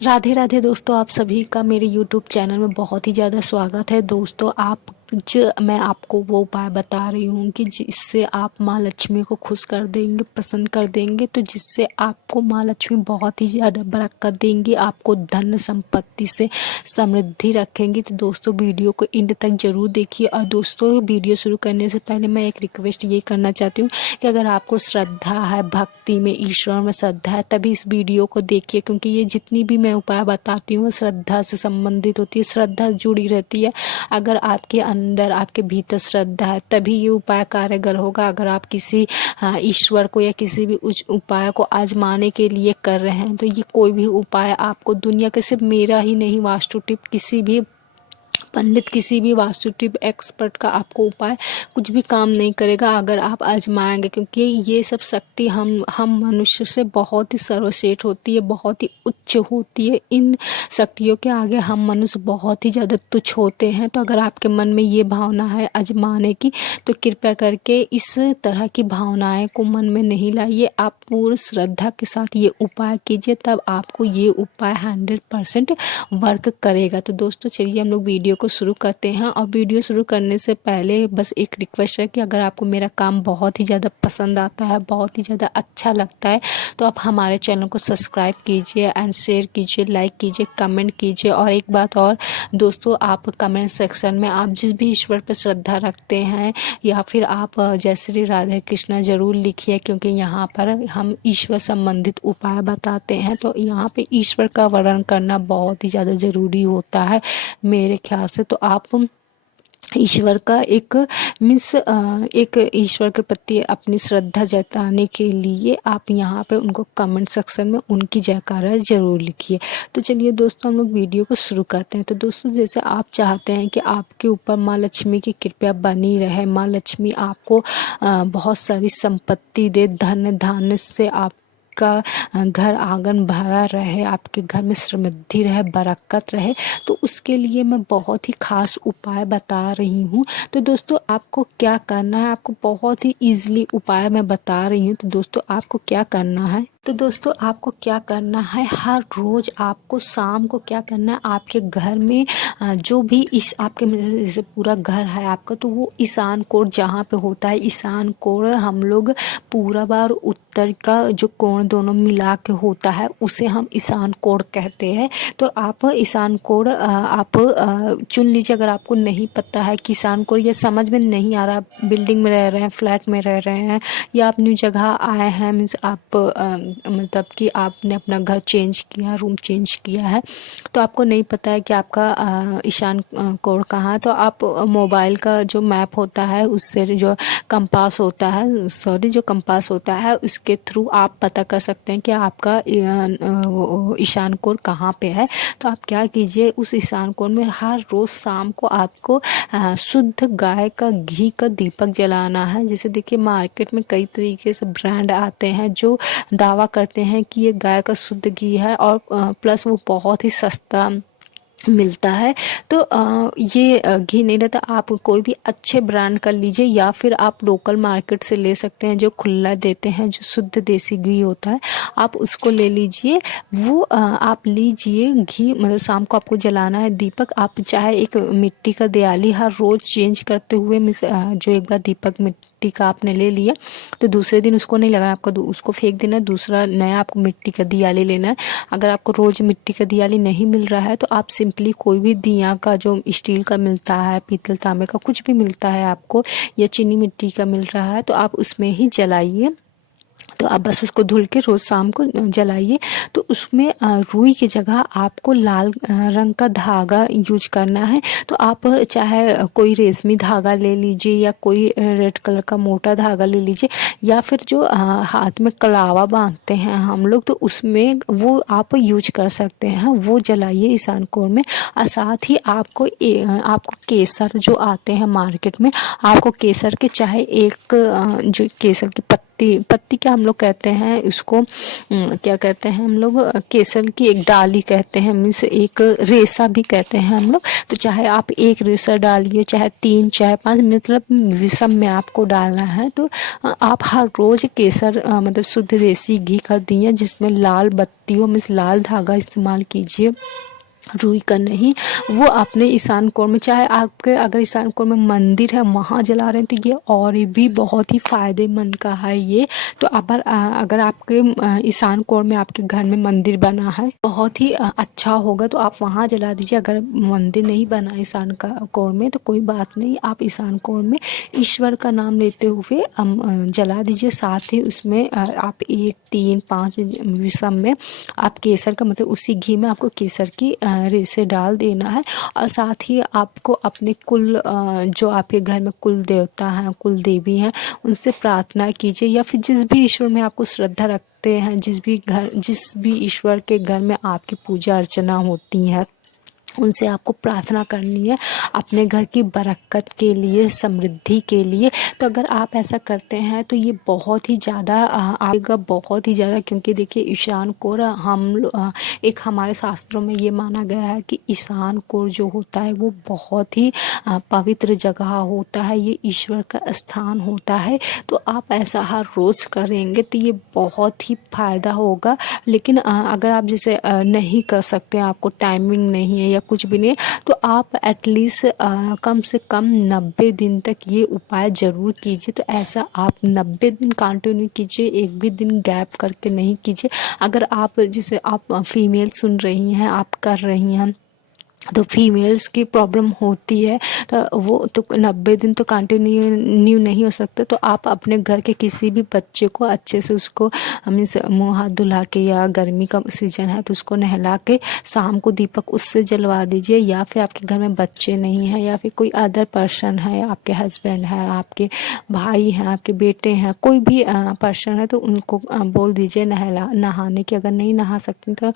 राधे राधे दोस्तों, आप सभी का मेरे YouTube चैनल में बहुत ही ज़्यादा स्वागत है। दोस्तों मैं आपको वो उपाय बता रही हूँ कि जिससे आप माँ लक्ष्मी को खुश कर देंगे, प्रसन्न कर देंगे, तो जिससे आपको माँ लक्ष्मी बहुत ही ज़्यादा बरकत देंगी, आपको धन संपत्ति से समृद्धि रखेंगी। तो दोस्तों वीडियो को एंड तक ज़रूर देखिए। और दोस्तों वीडियो शुरू करने से पहले मैं एक रिक्वेस्ट ये करना चाहती हूँ कि अगर आपको श्रद्धा है, भक्ति में, ईश्वर में श्रद्धा है, तभी इस वीडियो को देखिए, क्योंकि ये जितनी भी मैं उपाय बताती हूँ श्रद्धा से संबंधित होती है, श्रद्धा जुड़ी रहती है। अगर आपके अंदर, आपके भीतर श्रद्धा है तभी ये उपाय कारगर होगा। अगर आप किसी ईश्वर को या किसी भी उस उपाय को आजमाने के लिए कर रहे हैं, तो ये कोई भी उपाय आपको दुनिया के, सिर्फ मेरा ही नहीं, वास्तु टिप, किसी भी पंडित, किसी भी वास्तु टिप एक्सपर्ट का आपको उपाय कुछ भी काम नहीं करेगा अगर आप आजमाएंगे, क्योंकि ये सब शक्ति हम मनुष्य से बहुत ही सर्वश्रेष्ठ होती है, बहुत ही उच्च होती है। इन शक्तियों के आगे हम मनुष्य बहुत ही ज़्यादा तुच्छ होते हैं। तो अगर आपके मन में ये भावना है आजमाने की, तो कृपया करके इस तरह की भावनाएं को मन में नहीं लाइए। आप पूर्ण श्रद्धा के साथ ये उपाय कीजिए, तब आपको ये उपाय 100% वर्क करेगा। तो दोस्तों चलिए हम लोग वीडियो को शुरू करते हैं। और वीडियो शुरू करने से पहले बस एक रिक्वेस्ट है कि अगर आपको मेरा काम बहुत ही ज़्यादा पसंद आता है, बहुत ही ज़्यादा अच्छा लगता है, तो आप हमारे चैनल को सब्सक्राइब कीजिए एंड शेयर कीजिए, लाइक कीजिए, कमेंट कीजिए। और एक बात और दोस्तों, आप कमेंट सेक्शन में आप जिस भी ईश्वर पर श्रद्धा रखते हैं या फिर आप जय श्री राधे कृष्णा ज़रूर लिखिए, क्योंकि यहाँ पर हम ईश्वर संबंधित उपाय बताते हैं। तो यहाँ पे ईश्वर का वर्णन करना बहुत ही ज़्यादा ज़रूरी होता है मेरे ख्याल से। तो आप ईश्वर का एक ईश्वर के प्रति अपनी श्रद्धा जताने के लिए आप यहाँ पे उनको कमेंट सेक्शन में उनकी जयकारा जरूर लिखिए। तो चलिए दोस्तों हम लोग वीडियो को शुरू करते हैं। तो दोस्तों जैसे आप चाहते हैं कि आपके ऊपर माँ लक्ष्मी की कृपा बनी रहे, माँ लक्ष्मी आपको बहुत सारी संपत्ति दे, धन धान्य से आप का घर आंगन भरा रहे, आपके घर में समृद्धि रहे, बरकत रहे, तो उसके लिए मैं बहुत ही खास उपाय बता रही हूँ। तो दोस्तों आपको क्या करना है, आपको बहुत ही इजीली उपाय मैं बता रही हूँ। तो दोस्तों आपको क्या करना है, हर रोज आपको शाम को क्या करना है, आपके घर में जो भी आपके जैसे पूरा घर है आपका, तो वो ईशान कोण जहाँ पे होता है, ईशान कोण हम लोग पूरब और उत्तर का जो कोण दोनों मिला के होता है, उसे हम ईशान कोण कहते हैं। तो आप ईशान कोण आप चुन लीजिए। अगर आपको नहीं पता है कि ईशान कोण, या समझ में नहीं आ रहा, बिल्डिंग में रह रहे हैं, फ्लैट में रह रहे हैं, या आप न्यू जगह आए हैं, मीन्स आप मतलब कि आपने अपना घर चेंज किया, रूम चेंज किया है, तो आपको नहीं पता है कि आपका ईशान कोण कहाँ है, तो आप मोबाइल का जो मैप होता है उससे जो कंपास होता है उसके थ्रू आप पता कर सकते हैं कि आपका ईशान कोण कहाँ पे है। तो आप क्या कीजिए, उस ईशान कोण में हर रोज शाम को आपको शुद्ध गाय का घी का दीपक जलाना है। जैसे देखिए मार्केट में कई तरीके से ब्रांड आते हैं जो दावा करते हैं कि ये गाय का शुद्ध घी है, और प्लस वो बहुत ही सस्ता मिलता है। तो ये घी नहीं रहता, आप कोई भी अच्छे ब्रांड का लीजिए, या फिर आप लोकल मार्केट से ले सकते हैं जो खुला देते हैं, जो शुद्ध देसी घी होता है, आप उसको ले लीजिए। वो आप लीजिए घी, मतलब शाम को आपको जलाना है दीपक। आप चाहे एक मिट्टी का दियाली हर रोज चेंज करते हुए, जो एक बार दीपक मिट्टी का आपने ले लिया तो दूसरे दिन उसको नहीं लगाना, आपको उसको फेंक देना, दूसरा नया आपको मिट्टी का दियाली लेना है। अगर आपको रोज मिट्टी का दियाली नहीं मिल रहा है तो आप सिंपली कोई भी दिया का, जो स्टील का मिलता है, पीतल तांबे का कुछ भी मिलता है आपको, या चीनी मिट्टी का मिल रहा है, तो आप उसमें ही जलाइए। तो आप बस उसको धुल के रोज़ शाम को जलाइए। तो उसमें रुई की जगह आपको लाल रंग का धागा यूज करना है। तो आप चाहे कोई रेशमी धागा ले लीजिए, या कोई रेड कलर का मोटा धागा ले लीजिए, या फिर जो हाथ में कलावा बांधते हैं हम लोग, तो उसमें वो आप यूज कर सकते हैं, वो जलाइए ईशान कोण में। और साथ ही आपको केसर जो आते हैं मार्केट में, आपको केसर के चाहे एक जो केसर की पत्ती पत्ती क्या हम लोग कहते हैं उसको, क्या कहते हैं हम लोग, केसर की एक डाली कहते हैं, मीन्स एक रेशा भी कहते हैं हम लोग। तो चाहे आप एक रेशा डालिए, चाहे 3 चाहे 5, मतलब विषम में आपको डालना है। तो आप हर रोज़ केसर मतलब शुद्ध देसी घी का दिया जिसमें लाल बत्तियों मीन्स लाल धागा इस्तेमाल कीजिए, रुई का नहीं। वो अपने ईशान कोण में, चाहे आपके अगर ईशान कोण में मंदिर है वहाँ जला रहे हैं तो ये और भी बहुत ही फ़ायदेमंद का है ये। तो अगर आपके ईशान कोण में आपके घर में मंदिर बना है बहुत ही अच्छा होगा, तो आप वहाँ जला दीजिए। अगर मंदिर नहीं बना ईशान का कोण में तो कोई बात नहीं, आप ईशान कोण में ईश्वर का नाम लेते हुए जला दीजिए। साथ ही उसमें आप 1 3 5 विषम में आप केसर का, मतलब उसी घी में आपको केसर की रेशे डाल देना है। और साथ ही आपको अपने कुल जो आपके घर में कुल देवता हैं, कुल देवी हैं, उनसे प्रार्थना कीजिए, या फिर जिस भी ईश्वर में आपको श्रद्धा रखते हैं, जिस भी ईश्वर के घर में आपकी पूजा अर्चना होती है, उनसे आपको प्रार्थना करनी है अपने घर की बरकत के लिए, समृद्धि के लिए। तो अगर आप ऐसा करते हैं तो ये बहुत ही ज़्यादा आएगा, बहुत ही ज़्यादा। क्योंकि देखिए ईशान कोण एक हमारे शास्त्रों में ये माना गया है कि ईशान कोण जो होता है वो बहुत ही पवित्र जगह होता है, ये ईश्वर का स्थान होता है। तो आप ऐसा हर रोज़ करेंगे तो ये बहुत ही फ़ायदा होगा। लेकिन अगर आप जैसे नहीं कर सकते, आपको टाइमिंग नहीं है या कुछ भी नहीं, तो आप एटलीस्ट कम से कम 90 दिन तक ये उपाय ज़रूर कीजिए। तो ऐसा आप 90 दिन कंटिन्यू कीजिए, एक भी दिन गैप करके नहीं कीजिए। अगर आप जैसे आप फीमेल सुन रही हैं, आप कर रही हैं, तो फीमेल्स की प्रॉब्लम होती है, तो वो तो 90 दिन तो कंटिन्यू नहीं हो सकता। तो आप अपने घर के किसी भी बच्चे को अच्छे से उसको मीन्स मुँह हाथ धुला के, या गर्मी का सीजन है तो उसको नहला के शाम को दीपक उससे जलवा दीजिए। या फिर आपके घर में बच्चे नहीं हैं, या फिर कोई अदर पर्सन है, आपके हस्बैंड है, आपके भाई हैं, आपके बेटे हैं, कोई भी पर्सन है, तो उनको बोल दीजिए नहाने की। अगर नहीं नहा सकते तो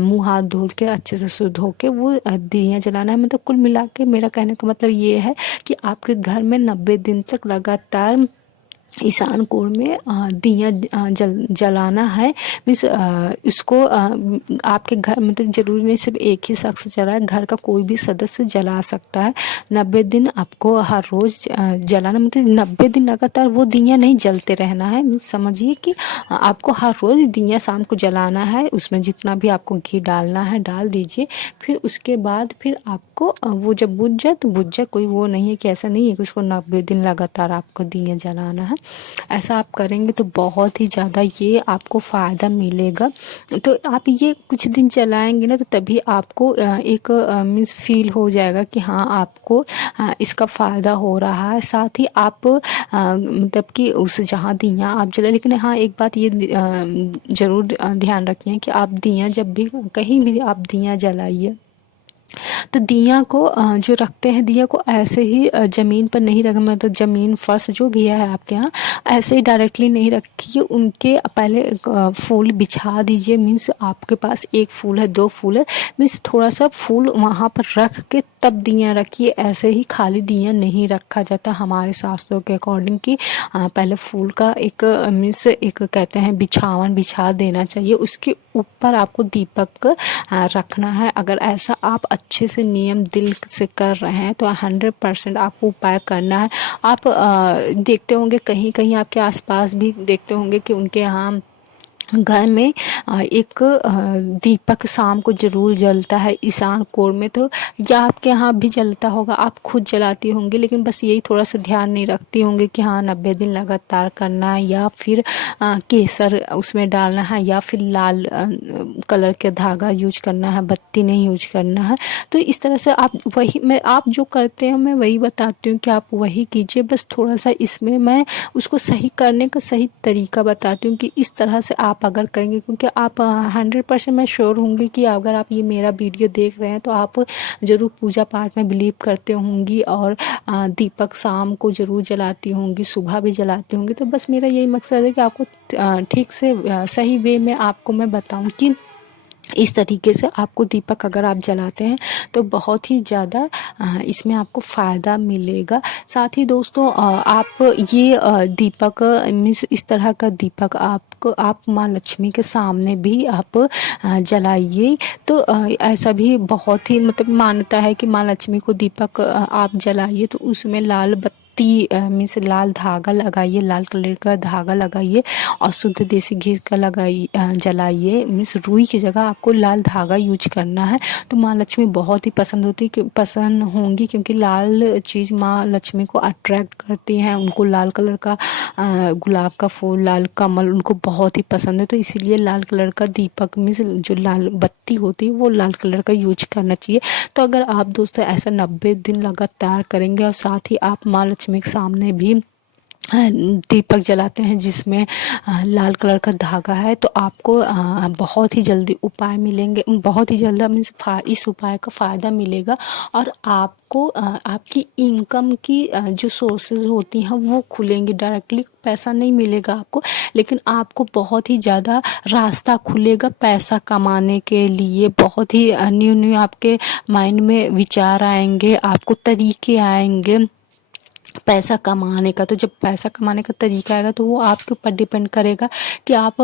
मुँह हाथ धुल के अच्छे से शुद्ध होके वो दिया जलाना है। मतलब कुल मिला के मेरा कहने का मतलब ये है कि आपके घर में 90 दिन तक लगातार ईशान कोण में दिया जलाना है। मीन्स उसको आपके घर मतलब ज़रूरी नहीं सिर्फ एक ही शख्स जलाए, घर का कोई भी सदस्य जला सकता है। 90 दिन आपको हर रोज़ जलाना, मतलब 90 दिन लगातार वो दिया नहीं जलते रहना है। मीन्स समझिए कि आपको हर रोज़ दिया शाम को जलाना है, उसमें जितना भी आपको घी डालना है डाल दीजिए। फिर उसके बाद फिर आपको वो जब बुझ जाए तो बुझ जाए, कोई वो नहीं है कि ऐसा नहीं है कि उसको 90 दिन लगातार आपको दिया जलाना है। ऐसा आप करेंगे तो बहुत ही ज़्यादा ये आपको फ़ायदा मिलेगा। तो आप ये कुछ दिन चलाएंगे ना, तो तभी आपको एक मीन्स फील हो जाएगा कि हाँ आपको इसका फ़ायदा हो रहा है। साथ ही आप मतलब कि उस जहाँ दिया आप जला, लेकिन हाँ एक बात ये ज़रूर ध्यान रखिए कि आप दिया जब भी कहीं भी आप दिया जलाइए तो दिया को जो रखते हैं, दिया को ऐसे ही ज़मीन पर नहीं रखें, मतलब ज़मीन फर्श जो भी है आपके यहाँ ऐसे ही डायरेक्टली नहीं रखिए। उनके पहले फूल बिछा दीजिए। मीन्स आपके पास 1 फूल है, 2 फूल है, मीन्स थोड़ा सा फूल वहाँ पर रख के तब दिया रखिए। ऐसे ही खाली दिया नहीं रखा जाता हमारे शास्त्रों के अकॉर्डिंग कि पहले फूल का एक मीन्स एक कहते हैं बिछावन बिछा देना चाहिए, उसके ऊपर आपको दीपक रखना है। अगर ऐसा आप अच्छे से नियम दिल से कर रहे हैं तो 100% आपको उपाय करना है। आप देखते होंगे कहीं कहीं आपके आसपास भी देखते होंगे कि उनके यहाँ घर में एक दीपक शाम को ज़रूर जलता है ईशान कोण में। तो या आपके यहाँ भी जलता होगा, आप खुद जलाती होंगी, लेकिन बस यही थोड़ा सा ध्यान नहीं रखती होंगे कि हाँ 90 दिन लगातार करना है, या फिर केसर उसमें डालना है, या फिर लाल कलर के धागा यूज करना है, बत्ती नहीं यूज करना है। तो इस तरह से आप जो करते हैं मैं वही बताती हूँ कि आप वही कीजिए। बस थोड़ा सा इसमें मैं उसको सही करने का सही तरीका बताती हूँ कि इस तरह से आप अगर करेंगे, क्योंकि आप 100% मैं श्योर होंगी कि अगर आप ये मेरा वीडियो देख रहे हैं तो आप ज़रूर पूजा पाठ में बिलीव करते होंगी, और दीपक शाम को ज़रूर जलाती होंगी, सुबह भी जलाती होंगी। तो बस मेरा यही मकसद है कि आपको ठीक से सही वे में आपको मैं बताऊं कि इस तरीके से आपको दीपक अगर आप जलाते हैं तो बहुत ही ज़्यादा इसमें आपको फ़ायदा मिलेगा। साथ ही दोस्तों आप ये दीपक मीन्स इस तरह का दीपक आप माँ लक्ष्मी के सामने भी आप जलाइए। तो ऐसा भी बहुत ही मतलब मान्यता है कि माँ लक्ष्मी को दीपक आप जलाइए तो उसमें लाल बत्ती मीन्स लाल धागा लगाइए, लाल कलर का धागा लगाइए और शुद्ध देसी घी का जलाइए। मीन्स रुई की जगह आपको लाल धागा यूज करना है। तो माँ लक्ष्मी बहुत ही पसंद होंगी, क्योंकि लाल चीज़ माँ लक्ष्मी को अट्रैक्ट करती हैं। उनको लाल कलर का गुलाब का फूल, लाल कमल उनको बहुत ही पसंद है। तो इसीलिए लाल कलर का दीपक मीन्स जो लाल बत्ती होती है वो लाल कलर का यूज करना चाहिए। तो अगर आप दोस्तों ऐसा 90 दिन लगातार करेंगे और साथ ही आप माँ लक्ष्मी के सामने भी दीपक जलाते हैं जिसमें लाल कलर का धागा है, तो आपको बहुत ही जल्दी उपाय मिलेंगे, बहुत ही जल्दी मीन्स इस उपाय का फ़ायदा मिलेगा। और आपको आपकी इनकम की जो सोर्सेज होती हैं वो खुलेंगी। डायरेक्टली पैसा नहीं मिलेगा आपको, लेकिन आपको बहुत ही ज़्यादा रास्ता खुलेगा पैसा कमाने के लिए। बहुत ही न्यू न्यू आपके माइंड में विचार आएंगे, आपको तरीके आएंगे पैसा कमाने का। तो जब पैसा कमाने का तरीका आएगा तो वो आपके ऊपर डिपेंड करेगा कि आप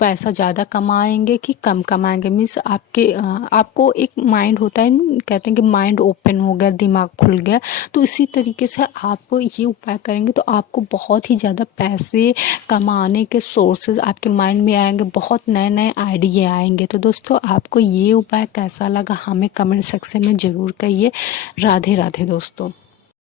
पैसा ज़्यादा कमाएंगे कि कम कमाएंगे। मीन्स आपको एक माइंड होता है, कहते हैं कि माइंड ओपन हो गया, दिमाग खुल गया। तो इसी तरीके से आप ये उपाय करेंगे तो आपको बहुत ही ज़्यादा पैसे कमाने के सोर्सेज आपके माइंड में आएंगे, बहुत नए नए आइडिया आएंगे। तो दोस्तों आपको ये उपाय कैसा लगा हमें कमेंट सेक्शन में ज़रूर कहिए। राधे राधे दोस्तों।